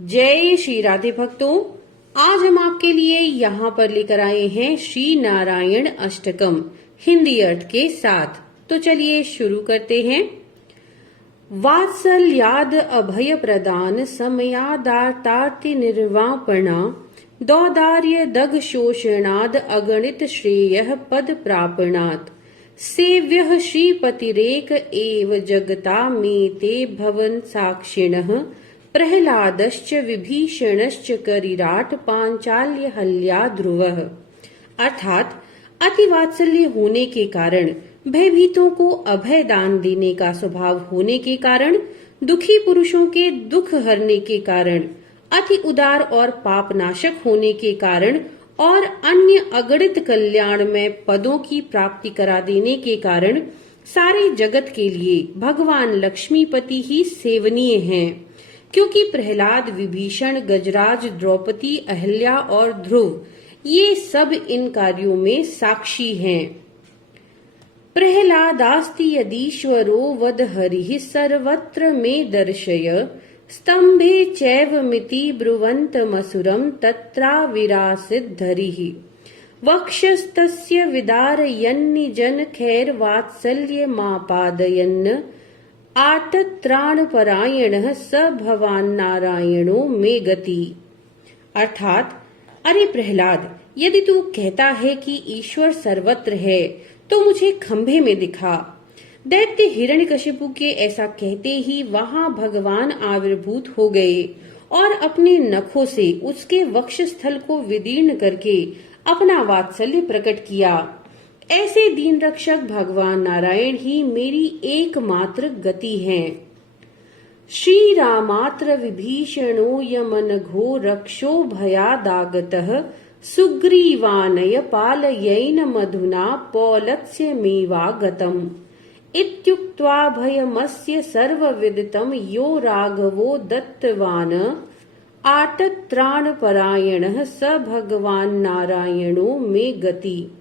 जय श्री राधे भक्तों। आज हम आपके लिए यहाँ पर लेकर आए हैं श्री नारायण अष्टकम हिंदी अर्थ के साथ। तो चलिए शुरू करते हैं। वात्सल्याद अभय प्रदान समयादार्तार्ति निर्वापणा दौदार्य दग शोषणाद अगणित श्रेयः पद प्रापणात् सेव्यः श्रीपतिरेक एव जगता मेते भवन साक्षिणः प्रह्लादश्च विभीषणश्च करिराट पांचाल्य हल्या ध्रुवः। अर्थात अति वात्सल्य होने के कारण, भयभीतों को अभय दान देने का स्वभाव होने के कारण, दुखी पुरुषों के दुख हरने के कारण, अति उदार और पापनाशक होने के कारण और अन्य अगणित कल्याणमय पदों की प्राप्ति करा देने के कारण सारे जगत के लिए भगवान लक्ष्मीपति ही सेवनीय हैं। क्योंकि प्रहलाद, विभीषण, गजराज, द्रौपदी, अहल्या और ध्रुव ये सब इन कार्यों में साक्षी हैं। प्रहलादास्ति यदीश्वरो वद हरिः सर्वत्र में दर्शय स्तंभे चैवमिति ब्रुवन्तमसुरं तत्राविरासीद्धरिः वक्षस्तस्य विदारयन्निजन खैर्वात्सल्यमापादयन् आर्तत्राणपरायणः स भवान् नारायणो मे गति। अर्थात, अरे प्रहलाद, यदि तू कहता है कि ईश्वर सर्वत्र है तो मुझे खंभे में दिखा। दैत्य हिरण्यकशिपु के ऐसा कहते ही वहां भगवान आविर्भूत हो गए और अपने नखों से उसके वक्षस्थल को विदीर्ण करके अपना वात्सल्य प्रकट किया। ऐसे दीन रक्षक भगवान नारायण ही मेरी एकमात्र गति हैं। श्री रामात्र विभीषणो यमनघो रक्षो भयादागतः सुग्रीवानय पालयेन मधुना पौलत्स्यमेवागतम् इत्युक्त्वा भयमस्य सर्वविदितं यो राघवो दत्तवान् आर्तत्राणपरायणः स भगवान नारायणो मे गति।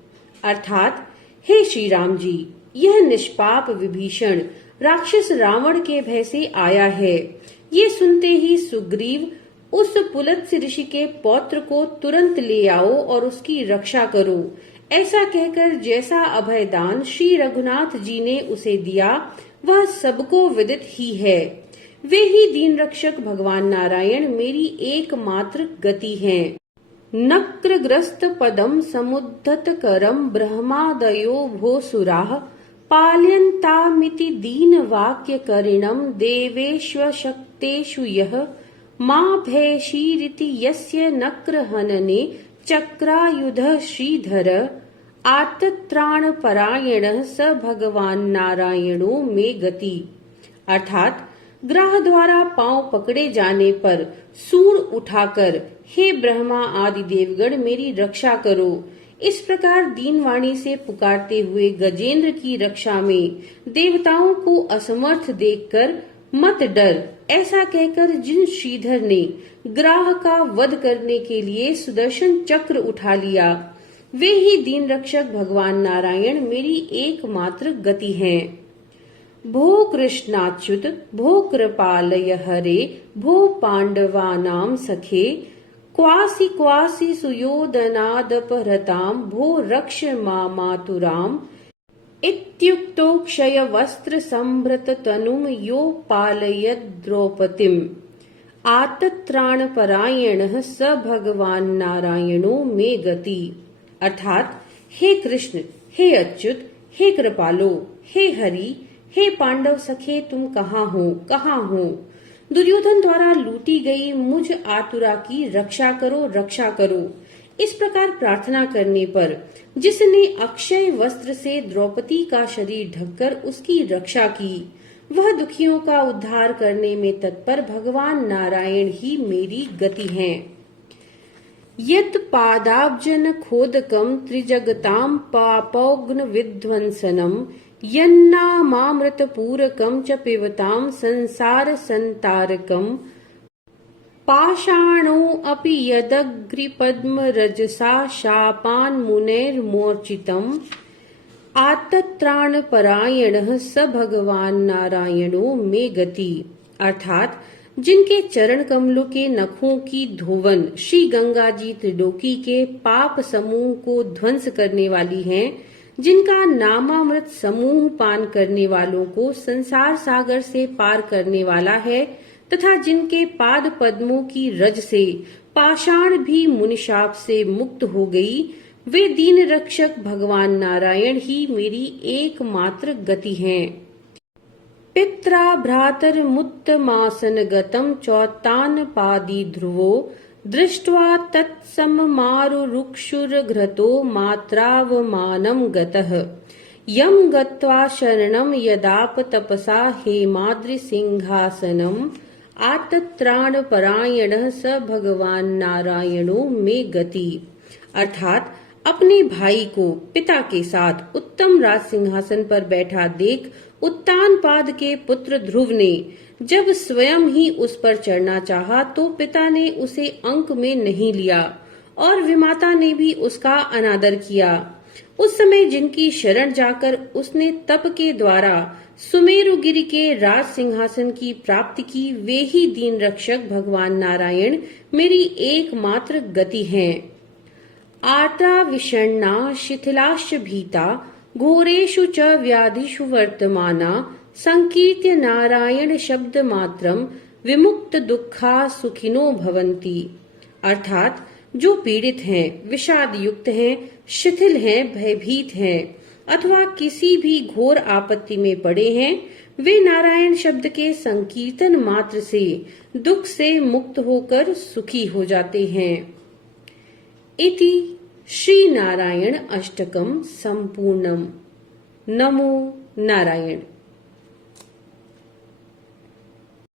अर्थात, हे श्री राम जी, यह निष्पाप विभीषण राक्षस रावण के भय से आया है। ये सुनते ही सुग्रीव उस पुलत्स्य ऋषि के पौत्र को तुरंत ले आओ और उसकी रक्षा करो। ऐसा कहकर जैसा अभय दान श्री रघुनाथ जी ने उसे दिया वह सबको विदित ही है। वे ही दीन रक्षक भगवान नारायण मेरी एकमात्र गति हैं। नक्रग्रस्त पदम समुद्धत करम ब्रह्मादयो भोसुराः पाल्यन्तामिति दीन वाक्य करिणम देवेश्व शक्तेषु यः मां भयशीरिति यस्य नक्रहनने चक्रायुधः श्रीधर आर्तत्राणपरायणः स भगवान नारायणो मे गति। अर्थात, ग्राह द्वारा पांव पकड़े जाने पर सूंड उठाकर हे ब्रह्मा आदि देवगण मेरी रक्षा करो। इस प्रकार दीनवाणी से पुकारते हुए गजेंद्र की रक्षा में देवताओं को असमर्थ देखकर मत डर, ऐसा कहकर जिन श्रीधर ने ग्राह का वध करने के लिए सुदर्शन चक्र उठा लिया, वे ही दीन रक्षक भगवान नारायण मेरी एकमात्र गति हैं। भो कृष्णाच्युत भो कृपालय हरे भो पांडवानां सखे क्वासि क्वासि सुयोधनादपहृतां भो रक्ष मातुराम इत्युक्तो क्षय वस्त्र संभृत तनुम यो पालयद द्रौपदीम् आर्तत्राणपरायणः स भगवान नारायणो मे गति। अर्थात, हे कृष्ण, हे अच्युत, हे कृपालो, हे हरि, हे पांडव सखे, तुम कहाँ हो, कहाँ हो? दुर्योधन द्वारा लूटी गई मुझ आतुरा की रक्षा करो, रक्षा करो। इस प्रकार प्रार्थना करने पर जिसने अक्षय वस्त्र से द्रौपदी का शरीर ढककर उसकी रक्षा की, वह दुखियों का उद्धार करने में तत्पर भगवान नारायण ही मेरी गति हैं। यत् पादाब्जन खोदकम त्रिजगतां पापौघ्न विध्वंसनम यन्नामामृतपूरकं च पिबतां संसार संतारकं पाषाणोऽपि यदग्रिपद्मरजसा शापान्मुनेर्मोर्चितम् आर्तत्राणपरायणः स भगवान नारायणो मे गति। अर्थात, जिनके चरण कमलों के नखों की धोवन श्री गंगा जी त्रिलोकी के पाप समूह को ध्वंस करने वाली हैं, जिनका नामामृत समूह पान करने वालों को संसार सागर से पार करने वाला है, तथा जिनके पाद पद्मों की रज से पाषाण भी मुनिशाप से मुक्त हो गई, वे दीन रक्षक भगवान नारायण ही मेरी एकमात्र गति हैं। पित्रा भ्रातरमुत्तमासन गतं चौतानपादि ध्रुवो दृष्ट्वा तत्सममारुरुक्षुर्घ्रतो मात्रावमानं गतः यं गत्वा शरणं यदाप तपसा हेमाद्रिसिंहासनम् आतत्राणपरायणः स भगवान नारायणो मे गति। अर्थात अपने भाई को पिता के साथ उत्तम राज सिंहासन पर बैठा देख उत्तानपाद के पुत्र ध्रुव ने जब स्वयं ही उस पर चढ़ना चाहा तो पिता ने उसे अंक में नहीं लिया और विमाता ने भी उसका अनादर किया। उस समय जिनकी शरण जाकर उसने तप के द्वारा सुमेरुगिरि के राज सिंहासन की प्राप्ति की, वे ही दीन रक्षक भगवान नारायण मेरी एकमात्र गति हैं। आर्ता विषण्णा शिथिलाश्च भीता घोरेषु च व्याधिषु वर्तमाना संकीर्त्य नारायण शब्द मात्रम विमुक्त दुखा सुखिनो भवन्ति। अर्थात जो पीड़ित हैं, विषाद युक्त हैं, शिथिल हैं, भयभीत हैं अथवा किसी भी घोर आपत्ति में पड़े हैं, वे नारायण शब्द के संकीर्तन मात्र से दुख से मुक्त होकर सुखी हो जाते हैं। इति श्री नारायण अष्टकम संपूर्णम। नमो नारायण।